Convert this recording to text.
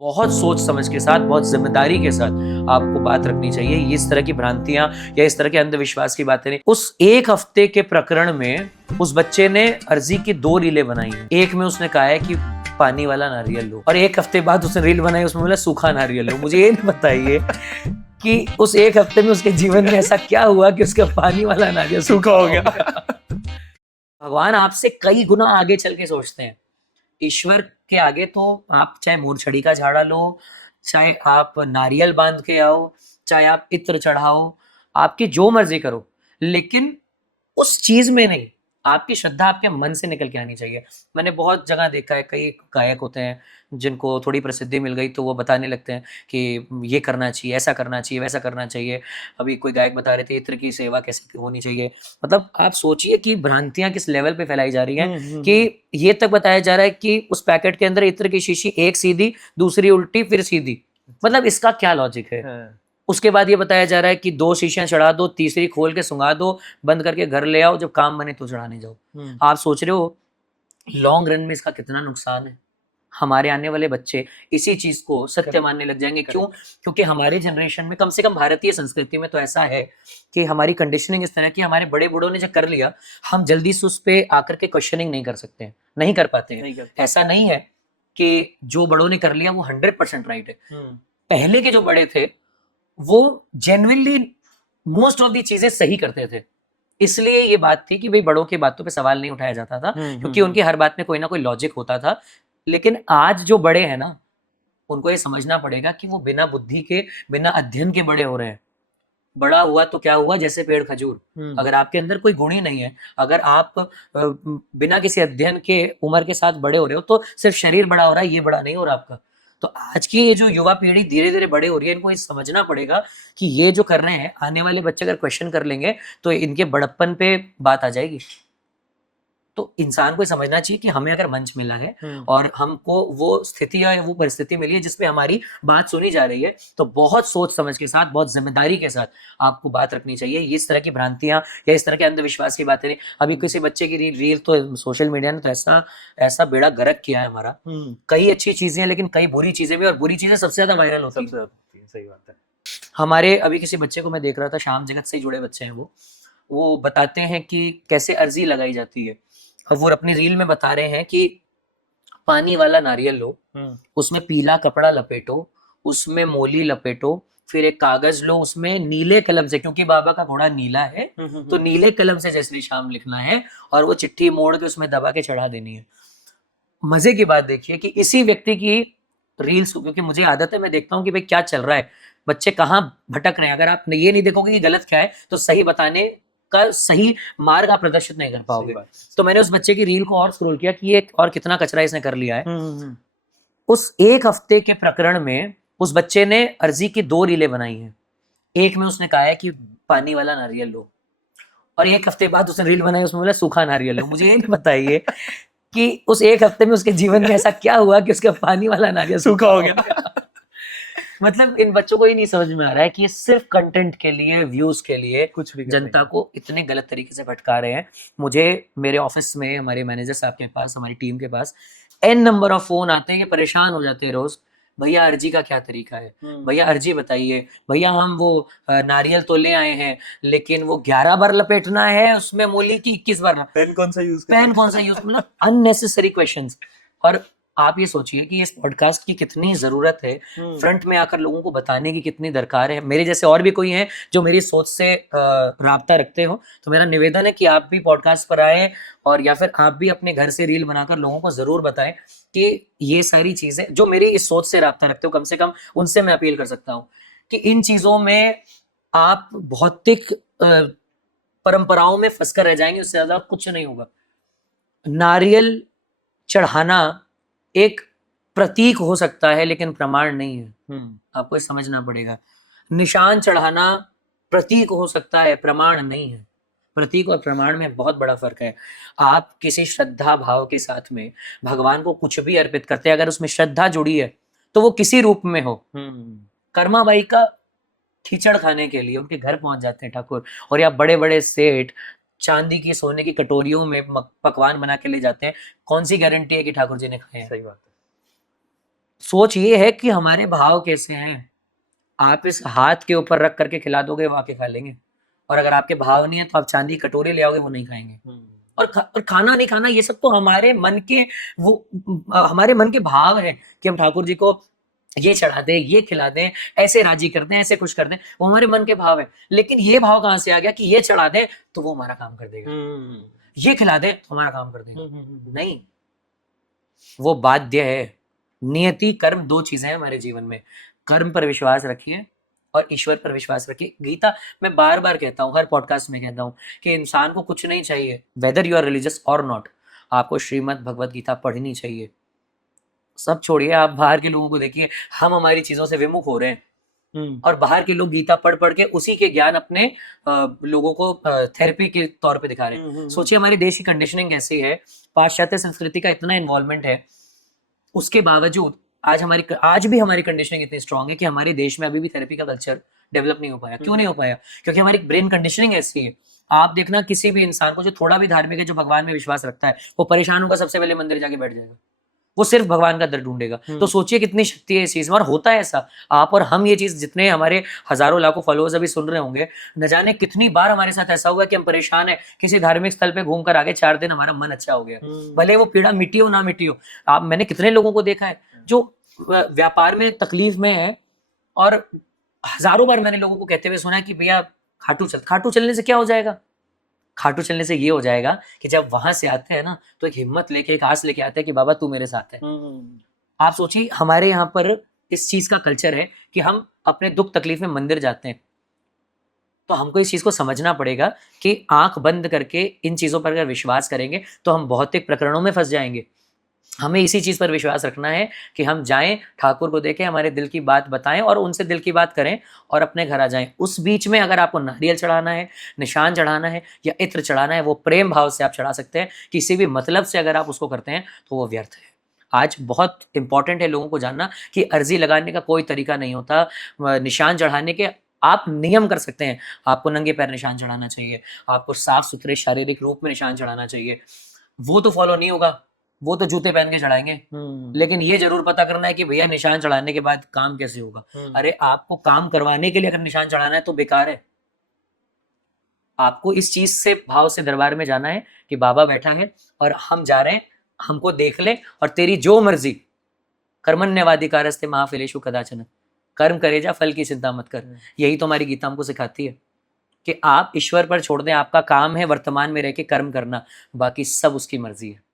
बहुत सोच समझ के साथ, बहुत जिम्मेदारी के साथ आपको बात रखनी चाहिए। इस तरह की भ्रांतियां या इस तरह के अंधविश्वास की बातें नहीं। उस एक हफ्ते के प्रकरण में उस बच्चे ने अर्जी की 2 रीलें बनाई हैं। एक में उसने कहा है कि पानी वाला नारियल लो, और एक हफ्ते बाद उसने रील बनाई, उसमें बोला सूखा नारियल लो। मुझे ये नहीं बताइए कि उस एक हफ्ते में उसके जीवन में ऐसा क्या हुआ कि उसका पानी वाला नारियल सूखा हो गया। भगवान आपसे कई गुना आगे चल के सोचते हैं। ईश्वर के आगे तो आप चाहे मूर्छड़ी का झाड़ा लो, चाहे आप नारियल बांध के आओ, चाहे आप इत्र चढ़ाओ, आपकी जो मर्जी करो, लेकिन उस चीज में नहीं। आपकी श्रद्धा आपके मन से निकल के आनी चाहिए। मैंने बहुत जगह देखा है, कई गायक होते हैं जिनको थोड़ी प्रसिद्धि मिल गई तो वो बताने लगते हैं कि ये करना चाहिए, ऐसा करना चाहिए, वैसा करना चाहिए। अभी कोई गायक बता रहे थे इत्र की सेवा कैसे होनी चाहिए। मतलब आप सोचिए कि भ्रांतियां किस लेवल पे फैलाई जा रही हैं कि ये तक बताया जा रहा है कि उस पैकेट के अंदर इत्र की शीशी एक सीधी, दूसरी उल्टी, फिर सीधी। मतलब इसका क्या लॉजिक है? उसके बाद ये बताया जा रहा है कि 2 शीशियां चढ़ा दो, तीसरी खोल के सुंगा दो, बंद करके घर ले आओ, जब काम बने तो चढ़ाने जाओ। आप सोच रहे हो लॉन्ग रन में इसका कितना नुकसान है? हमारे आने वाले बच्चे इसी चीज को सत्य मानने लग जाएंगे। क्यों? क्योंकि हमारे जनरेशन में, कम से कम भारतीय संस्कृति में तो ऐसा है कि हमारी कंडीशनिंग इस तरह की, हमारे बड़े बूढ़ों ने जो कर लिया, हम जल्दी से उस पर आकर के क्वेश्चनिंग नहीं कर सकते हैं, नहीं कर पाते हैं। ऐसा नहीं है कि जो बड़ों ने कर लिया वो 100% राइट है। पहले के जो बड़े थे वो जेन्युइनली मोस्ट ऑफ दी चीजें सही करते थे। इसलिए ये बात थी कि भाई बड़ों की बातों पे सवाल नहीं उठाया जाता था, क्योंकि उनकी हर बात में कोई ना कोई लॉजिक होता था। लेकिन आज जो बड़े हैं ना, उनको ये समझना पड़ेगा कि वो बिना बुद्धि के, बिना अध्ययन के बड़े हो रहे हैं। बड़ा हुआ तो क्या हुआ, जैसे पेड़ खजूर। अगर आपके अंदर कोई गुण ही नहीं है, अगर आप बिना किसी अध्ययन के उम्र के साथ बड़े हो रहे हो, तो सिर्फ शरीर बड़ा हो रहा है, ये बड़ा नहीं हो रहा आपका। तो आज की ये जो युवा पीढ़ी धीरे धीरे बड़े हो रही है, इनको ये समझना पड़ेगा कि ये जो कर रहे हैं, आने वाले बच्चे अगर क्वेश्चन कर लेंगे तो इनके बड़प्पन पे बात आ जाएगी। तो इंसान को समझना चाहिए कि हमें अगर मंच मिला है और हमको वो स्थिति या वो परिस्थिति मिली है जिसपे हमारी बात सुनी जा रही है, तो बहुत सोच समझ के साथ, बहुत जिम्मेदारी के साथ आपको बात रखनी चाहिए। इस तरह की भ्रांतियां या इस तरह के अंधविश्वास की बातें नहीं। अभी किसी बच्चे की रील तो सोशल मीडिया ने तो ऐसा ऐसा बेड़ा गर्क किया है हमारा। कई अच्छी चीजें हैं, लेकिन कई बुरी चीजें भी, और बुरी चीजें सबसे ज्यादा वायरल होती है। सही बात है। हमारे अभी किसी बच्चे को मैं देख रहा था, श्याम जगत से जुड़े बच्चे हैं वो बताते हैं कि कैसे अर्जी लगाई जाती है। और वो अपनी रील में बता रहे हैं कि पानी वाला नारियल लो, उसमें पीला कपड़ा लपेटो, उसमें मोली लपेटो, फिर एक कागज लो, उसमें नीले कलम से, क्योंकि बाबा का घोड़ा नीला है, तो नीले कलम से जय श्री श्याम लिखना है, और वो चिट्ठी मोड़ के उसमें दबा के चढ़ा देनी है। मजे की बात देखिए कि इसी व्यक्ति की रील्स, क्योंकि मुझे आदत है, मैं देखता हूँ कि भाई क्या चल रहा है, बच्चे कहाँ भटक रहे हैं। अगर आप ये नहीं देखोगे कि गलत क्या है, तो सही बताने का सही मार्ग आप प्रदर्शित नहीं कर पाओगे। तो मैंने उस बच्चे की रील को और स्क्रॉल किया कि ये और कितना कचरा इसने कर लिया है। उस एक हफ्ते के प्रकरण में उस बच्चे ने अर्जी की 2 रीलें बनाई हैं। एक में उसने कहा है कि पानी वाला नारियल लो, और एक हफ्ते बाद उसने रील बनाई, उसमें बोला सूखा नारियल लो। मुझे ये नहीं बताइए कि उस एक हफ्ते में उसके जीवन में ऐसा क्या हुआ कि उसका पानी वाला नारियल सूखा हो गया। मतलब इन बच्चों को ही नहीं समझ में आ रहा है कि ये सिर्फ कंटेंट के लिए, व्यूज के लिए कुछ भी जनता को इतने गलत तरीके से भटका रहे हैं। मुझे मेरे ऑफिस में, हमारे मैनेजर साहब के पास, हमारी टीम के पास एन नंबर ऑफ फोन आते हैं कि परेशान हो जाते हैं रोज, भैया अर्जी का क्या तरीका है, भैया अर्जी बताइए, भैया हम वो नारियल तो ले आए हैं, लेकिन वो 11 बार लपेटना है उसमें मूली की 21 बार, पेन कौन सा यूज मतलब अननेसेसरी क्वेश्चंस। और आप ये सोचिए कि इस पॉडकास्ट की कितनी जरूरत है, फ्रंट में आकर लोगों को बताने की कितनी दरकार है। मेरे जैसे और भी कोई हैं जो मेरी सोच से राब्ता रखते हो, तो मेरा निवेदन है कि आप भी पॉडकास्ट पर आए, और या फिर आप भी अपने घर से रील बनाकर लोगों को जरूर बताएं कि ये सारी चीजें जो मेरी इस सोच से राब्ता रखते हो, कम से कम उनसे मैं अपील कर सकता हूँ कि इन चीजों में आप भौतिक परंपराओं में फंसकर रह जाएंगे, उससे ज्यादा कुछ नहीं होगा। नारियल चढ़ाना एक प्रतीक हो सकता है, लेकिन प्रमाण नहीं है। आपको ये समझना पड़ेगा। निशान चढ़ाना प्रतीक हो सकता है, प्रमाण नहीं है। प्रतीक और प्रमाण में बहुत बड़ा फर्क है। आप किसी श्रद्धा भाव के साथ में भगवान को कुछ भी अर्पित करते हैं, अगर उसमें श्रद्धा जुड़ी है तो वो किसी रूप में हो। कर्माबाई का खिचड़ खाने के लिए उनके घर पहुंच जाते हैं ठाकुर, और या बड़े बड़े सेठ चांदी की, सोने की कटोरियों में पकवान बना के ले जाते हैं। कौन सी गारंटी है कि ठाकुर जी ने खाए हैं? सही बात है। सोच ये है कि हमारे भाव कैसे हैं। आप इस हाथ के ऊपर रख करके खिला दोगे, वो आके खा लेंगे। और अगर आपके भाव नहीं है तो आप चांदी की कटोरी ले आओगे, वो नहीं खाएंगे। और खाना नहीं खाना, ये सब तो हमारे मन के वो हमारे मन के भाव है कि हम ठाकुर जी को ये चढ़ा दें, ये खिला दें, ऐसे राजी कर दें, ऐसे खुश कर दें, वो हमारे मन के भाव है। लेकिन ये भाव कहाँ से आ गया कि ये चढ़ा दें तो वो हमारा काम कर देगा, ये खिला दें तो हमारा काम कर देगा? नहीं, वो बाध्य है। नियति कर्म दो चीजें हैं हमारे जीवन में। कर्म पर विश्वास रखिए और ईश्वर पर विश्वास रखिए। गीता, मैं बार बार कहता हूँ, हर पॉडकास्ट में कहता हूँ कि इंसान को कुछ नहीं चाहिए, वेदर यू आर रिलीजियस और नॉट, आपको श्रीमद् भगवत गीता पढ़नी चाहिए। सब छोड़िए, आप बाहर के लोगों को देखिए, हम हमारी चीजों से विमुख हो रहे हैं और बाहर के लोग गीता पढ़ पढ़ के उसी के ज्ञान अपने लोगों को थेरेपी के तौर पे दिखा रहे हैं। सोचिए हमारे देश की कंडीशनिंग कैसी है, पाश्चात्य संस्कृति का इतना इन्वॉल्वमेंट है, उसके बावजूद आज भी हमारी कंडीशनिंग इतनी स्ट्रांग है कि हमारे देश में अभी भी थेरेपी का कल्चर डेवलप नहीं हो पाया। क्यों नहीं हो पाया? क्योंकि हमारी ब्रेन कंडीशनिंग ऐसी है। आप देखना किसी भी इंसान को जो थोड़ा भी धार्मिक है, जो भगवान में विश्वास रखता है, वो परेशान होगा, सबसे पहले मंदिर जाके बैठ जाएगा, वो सिर्फ भगवान का दर ढूंढेगा। तो सोचिए कितनी शक्ति है इस चीज में। और होता है ऐसा, आप और हम, ये चीज जितने हमारे हजारों लाखों फॉलोअर्स अभी सुन रहे होंगे, न जाने कितनी बार हमारे साथ ऐसा हुआ कि हम परेशान है, किसी धार्मिक स्थल पे घूम कर आगे 4 दिन हमारा मन अच्छा हो गया, भले वो पीड़ा मिटी हो ना मिटी हो। मैंने कितने लोगों को देखा है जो व्यापार में तकलीफ में है, और हजारों बार मैंने लोगों को कहते हुए सुना है कि भैया खाटू चलने से क्या हो जाएगा? खाटू चलने से ये हो जाएगा कि जब वहां से आते हैं ना, तो एक हिम्मत लेके, एक आस लेके आते हैं कि बाबा तू मेरे साथ है। आप सोचिए, हमारे यहाँ पर इस चीज का कल्चर है कि हम अपने दुख तकलीफ में मंदिर जाते हैं। तो हमको इस चीज को समझना पड़ेगा कि आंख बंद करके इन चीजों पर अगर विश्वास करेंगे तो हम भौतिक प्रकरणों में फंस जाएंगे। हमें इसी चीज पर विश्वास रखना है कि हम जाएं, ठाकुर को देखें, हमारे दिल की बात बताएं और उनसे दिल की बात करें और अपने घर आ जाएं। उस बीच में अगर आपको नारियल चढ़ाना है, निशान चढ़ाना है या इत्र चढ़ाना है, वो प्रेम भाव से आप चढ़ा सकते हैं। किसी भी मतलब से अगर आप उसको करते हैं तो वो व्यर्थ है। आज बहुत इंपॉर्टेंट है लोगों को जानना कि अर्जी लगाने का कोई तरीका नहीं होता। निशान चढ़ाने के आप नियम कर सकते हैं। आपको नंगे पैर निशान चढ़ाना चाहिए, आपको साफ सुथरे शारीरिक रूप में निशान चढ़ाना चाहिए। वो तो फॉलो नहीं होगा, वो तो जूते पहन के चढ़ाएंगे। लेकिन ये जरूर पता करना है कि भैया निशान चढ़ाने के बाद काम कैसे होगा। अरे आपको काम करवाने के लिए अगर निशान चढ़ाना है तो बेकार है। आपको इस चीज से भाव से दरबार में जाना है कि बाबा बैठा है और हम जा रहे हैं, हमको देख ले और तेरी जो मर्जी, कर्मण्यवाधिकारस्ते महाफलेषु कदाचन, कर्म करे जा, फल की चिंता मत कर। यही तो हमारी गीता हमको सिखाती है कि आप ईश्वर पर छोड़ दें, आपका काम है वर्तमान में रह के कर्म करना, बाकी सब उसकी मर्जी है।